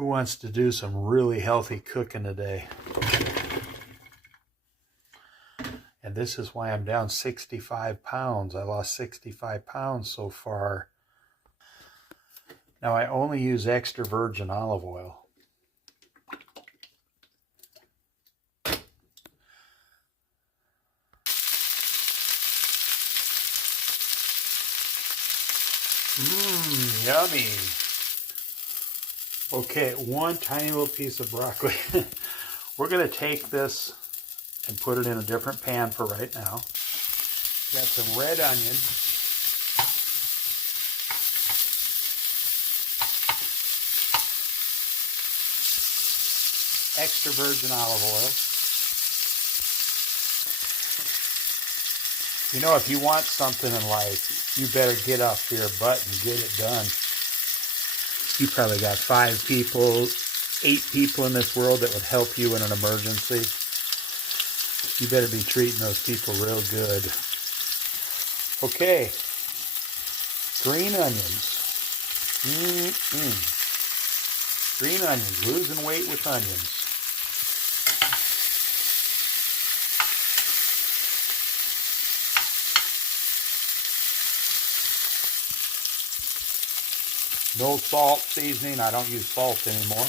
Who wants to do some really healthy cooking today? And this is why I'm down 65 pounds. I lost 65 pounds so far. Now I only use extra virgin olive oil. Yummy. Okay, one tiny little piece of broccoli. We're going to take this and put it in a different pan for right now. Got some red onion. Extra virgin olive oil. You know, if you want something in life, you better get off your butt and get it done. You probably got 5 people, 8 people in this world that would help you in an emergency. You better be treating those people real good. Okay. Green onions. Green onions. Losing weight with onions. No salt seasoning. I don't use salt anymore.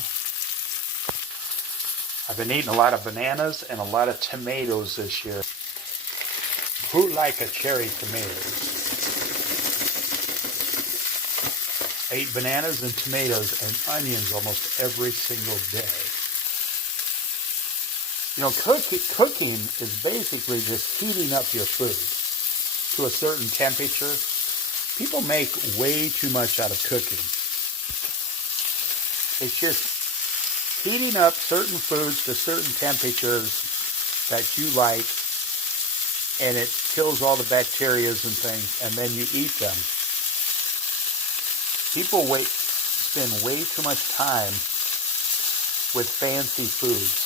I've been eating a lot of bananas and a lot of tomatoes this year. Who like a cherry tomato? I eat bananas and tomatoes and onions almost every single day. You know, cooking is basically just heating up your food to a certain temperature. People make way too much out of cooking. It's just heating up certain foods to certain temperatures that you like, and it kills all the bacteria and things, and then you eat them. People spend way too much time with fancy foods.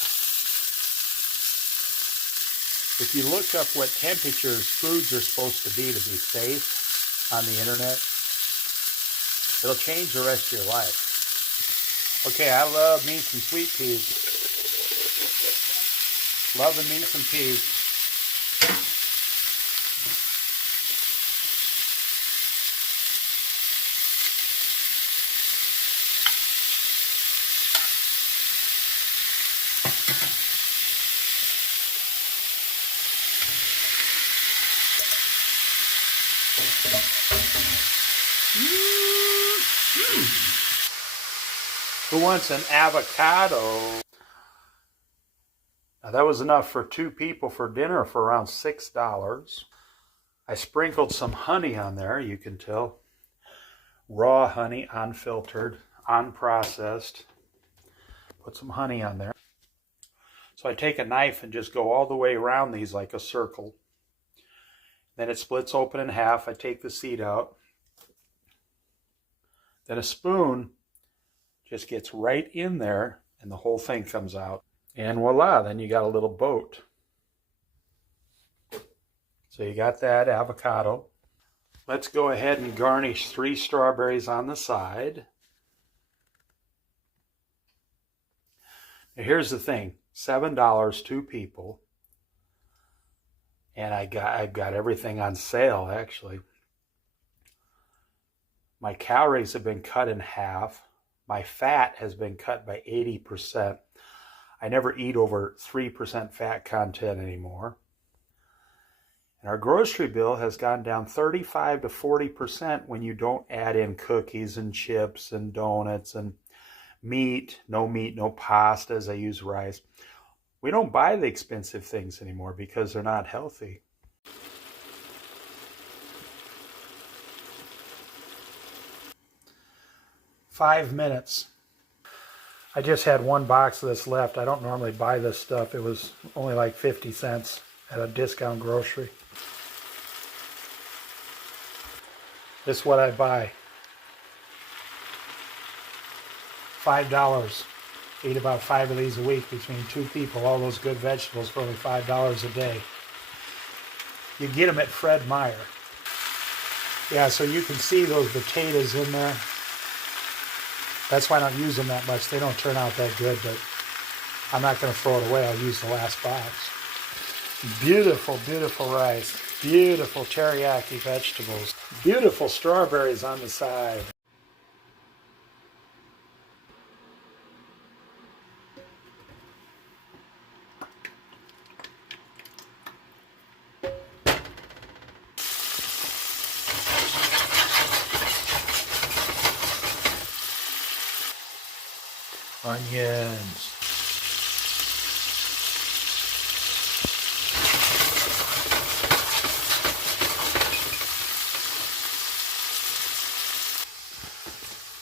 If you look up what temperatures foods are supposed to be safe on the internet, it'll change the rest of your life. Okay, I love me some sweet peas. Loving me some peas. Who wants an avocado? Now that was enough for 2 people for dinner for around $6. I sprinkled some honey on there, you can tell. Raw honey, unfiltered, unprocessed. Put some honey on there. So I take a knife and just go all the way around these like a circle. Then it splits open in half. I take the seed out. Then a spoon just gets right in there and the whole thing comes out. And voila, then you got a little boat. So you got that avocado. Let's go ahead and garnish 3 strawberries on the side. Now here's the thing, $7, 2 people. And I've got everything on sale actually. My calories have been cut in half. My fat has been cut by 80%. I never eat over 3% fat content anymore. And our grocery bill has gone down 35 to 40% when you don't add in cookies and chips and donuts and meat, no pastas. I use rice. We don't buy the expensive things anymore because they're not healthy. Five minutes. I just had 1 box of this left. I don't normally buy this stuff. It was only like 50 cents at a discount grocery. This is what I buy. $5. Eat about 5 of these a week between 2 people. All those good vegetables for only $5 a day. You get them at Fred Meyer. Yeah, so you can see those potatoes in there. That's why I don't use them that much. They don't turn out that good, but I'm not going to throw it away. I'll use the last box. Beautiful, beautiful rice. Beautiful teriyaki vegetables. Beautiful strawberries on the side. Onions.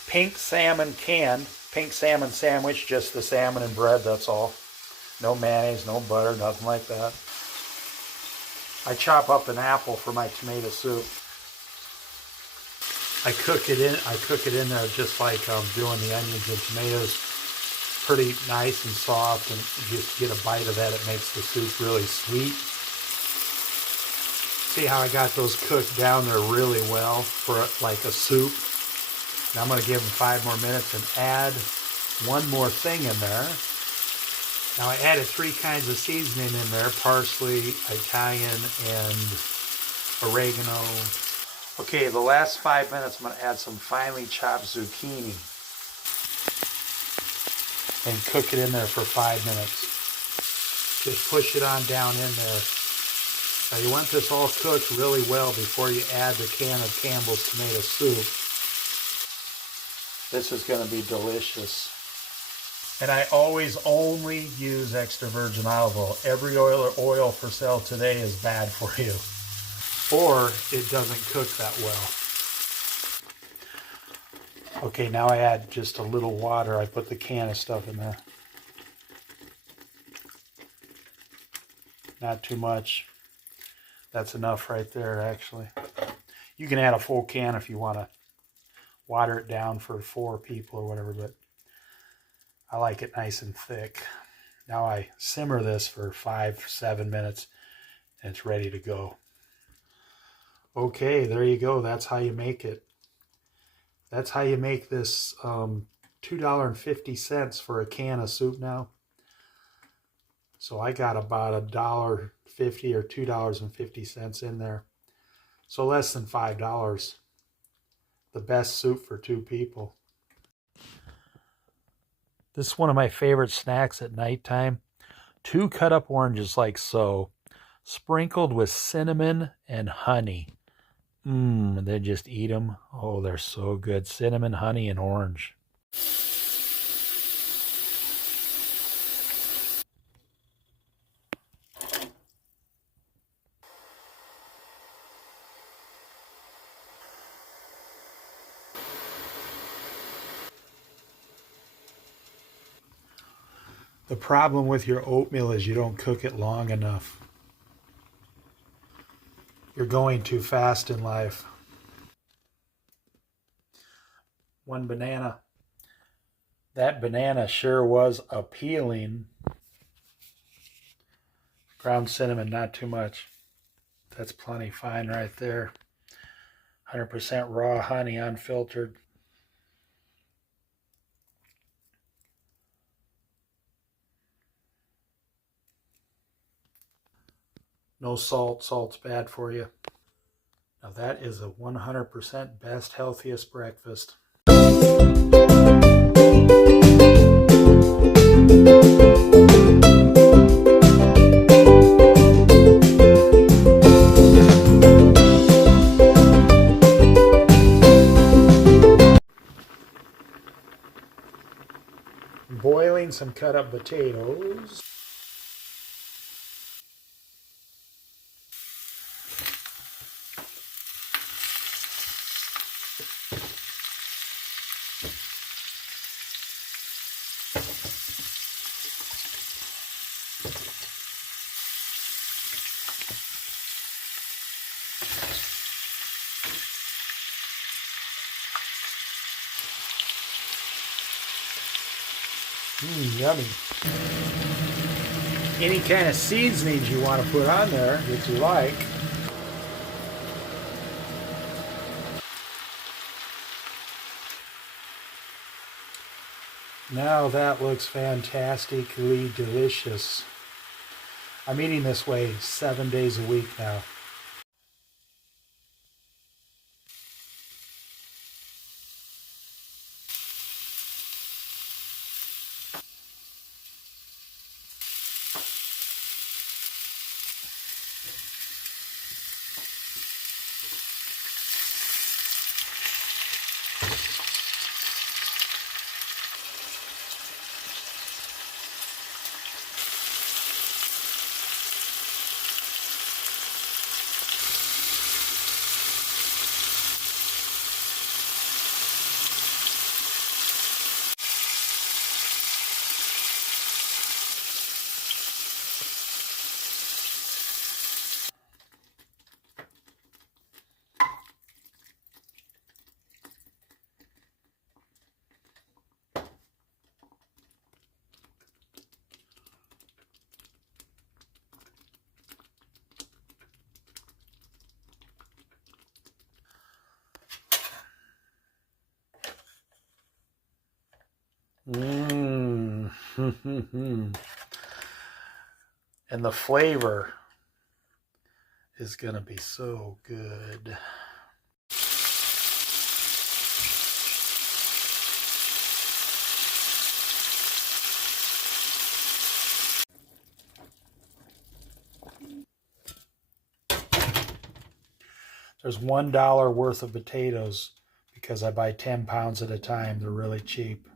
Pink salmon canned. Pink salmon sandwich, just the salmon and bread, that's all. No mayonnaise, no butter, nothing like that. I chop up an apple for my tomato soup. I cook it in there just like doing the onions and tomatoes. Pretty nice and soft, and just get a bite of that, it makes the soup really sweet. See how I got those cooked down there really well for like a soup. Now I'm going to give them 5 more minutes and add one more thing in there. Now I added 3 kinds of seasoning in there: parsley, Italian, and oregano. Okay, the last 5 minutes I'm going to add some finely chopped zucchini and cook it in there for 5 minutes. Just push it on down in there. Now you want this all cooked really well before you add the can of Campbell's tomato soup. This is going to be delicious. And I always only use extra virgin olive oil. Every oil for sale today is bad for you, or it doesn't cook that well. Okay, now I add just a little water. I put the can of stuff in there. Not too much. That's enough right there, actually. You can add a full can if you want to water it down for 4 people or whatever, but I like it nice and thick. Now I simmer this for 5-7 minutes and it's ready to go. Okay, there you go. That's how you make it. That's how you make this $2.50 for a can of soup now. So I got about $1.50 or $2.50 in there. So less than $5. The best soup for 2 people. This is one of my favorite snacks at nighttime. 2 cut up oranges like so, sprinkled with cinnamon and honey. Then just eat them. Oh, they're so good. Cinnamon, honey, and orange. The problem with your oatmeal is you don't cook it long enough. You're going too fast in life. 1 banana. That banana sure was appealing. Ground cinnamon, not too much. That's plenty fine right there. 100% raw honey, unfiltered. No salt. Salt's bad for you. Now that is a 100% best, healthiest breakfast. Boiling some cut up potatoes. Yummy. Any kind of seasonings you want to put on there that you like. Now that looks fantastically delicious. I'm eating this way 7 days a week now. Mmm. And the flavor is going to be so good. There's $1 worth of potatoes because I buy 10 pounds at a time. They're really cheap.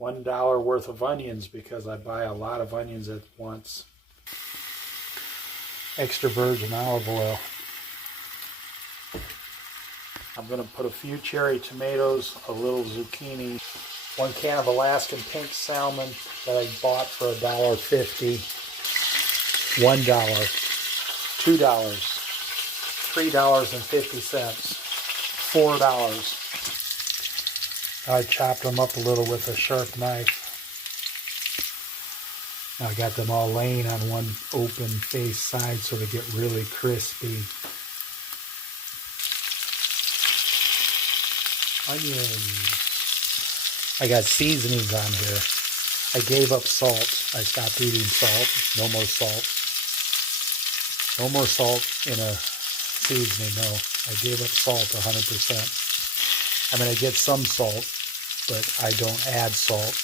$1 worth of onions because I buy a lot of onions at once. Extra virgin olive oil. I'm going to put a few cherry tomatoes, a little zucchini, 1 can of Alaskan pink salmon that I bought for $1.50, $1, $2, $3.50, $4. I chopped them up a little with a sharp knife. I got them all laying on one open face side so they get really crispy. Onions. I got seasonings on here. I gave up salt. I stopped eating salt. No more salt. No more salt in a seasoning, no. I gave up salt 100%. I mean, I get some salt, but I don't add salt.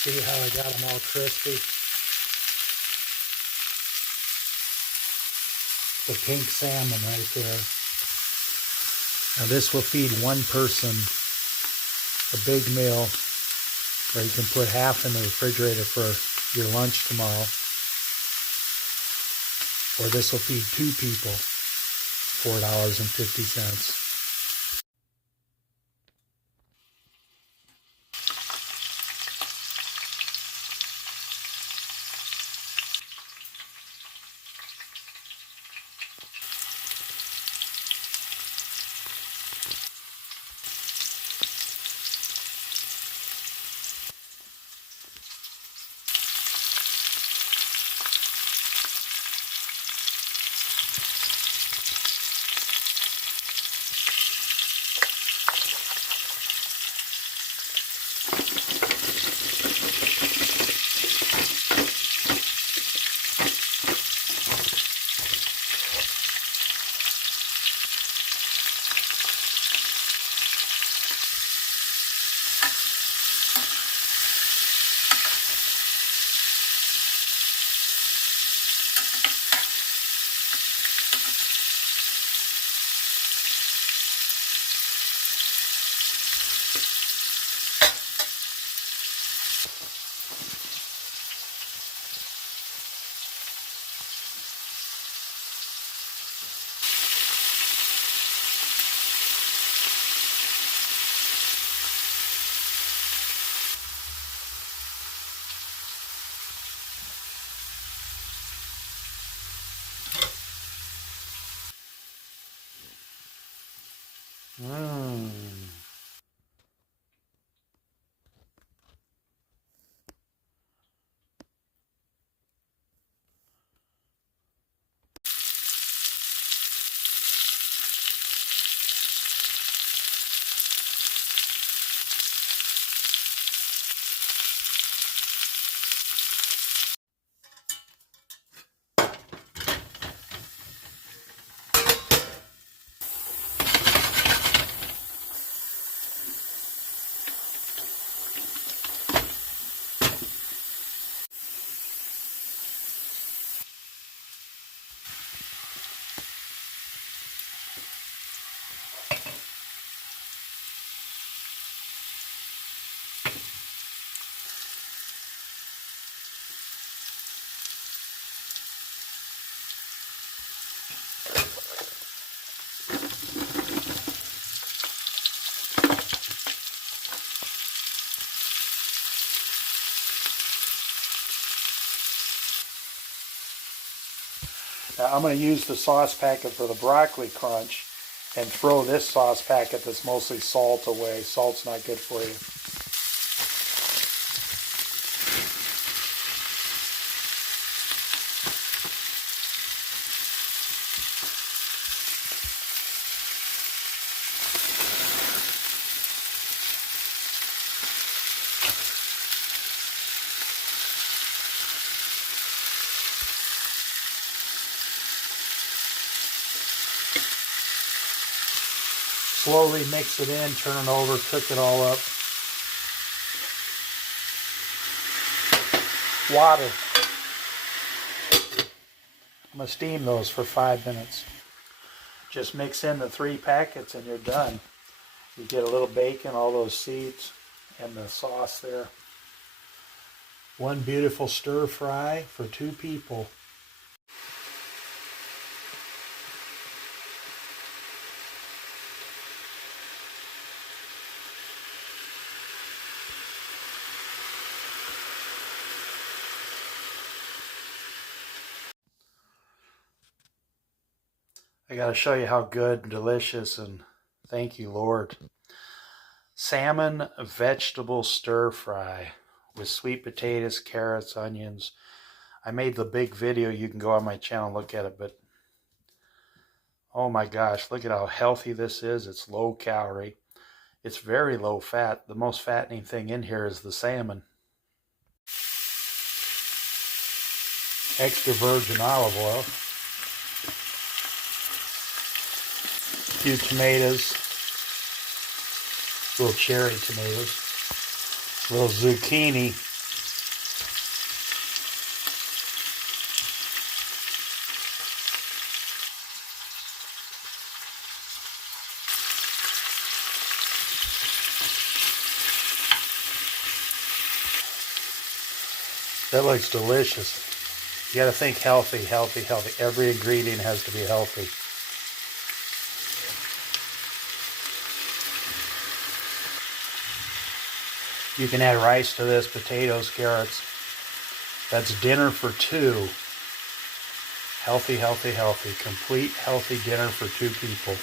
See how I got them all crispy? The pink salmon right there. Now this will feed one person a big meal, or you can put half in the refrigerator for your lunch tomorrow. Or this will feed 2 people, $4.50. Now I'm going to use the sauce packet for the broccoli crunch and throw this sauce packet that's mostly salt away. Salt's not good for you. Slowly mix it in, turn it over, cook it all up. Water. I'm going to steam those for 5 minutes. Just mix in the 3 packets and you're done. You get a little bacon, all those seeds, and the sauce there. One beautiful stir fry for 2 people. I got to show you how good and delicious, and thank you, Lord. Salmon vegetable stir fry with sweet potatoes, carrots, onions. I made the big video. You can go on my channel and look at it, but oh my gosh, look at how healthy this is. It's low calorie. It's very low fat. The most fattening thing in here is the salmon. Extra virgin olive oil. Few tomatoes, little cherry tomatoes, little zucchini, that looks delicious. You got to think healthy, healthy, healthy. Every ingredient has to be healthy. You can add rice to this, potatoes, carrots. That's dinner for 2. Healthy, healthy, healthy. Complete healthy dinner for 2 people.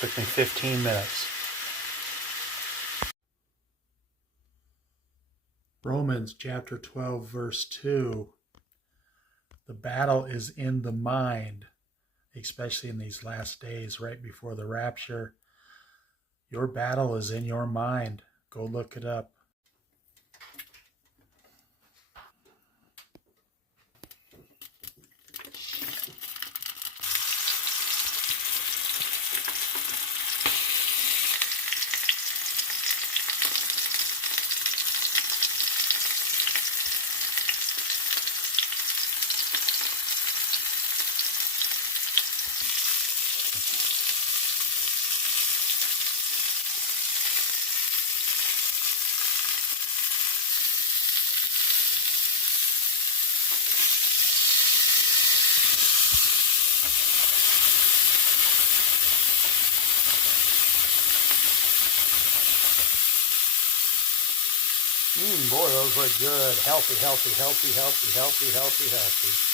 Took me 15 minutes. Romans chapter 12, verse 2. The battle is in the mind, especially in these last days right before the rapture. Your battle is in your mind. Go look it up. Boy, those look good. Healthy, healthy, healthy, healthy, healthy, healthy, healthy.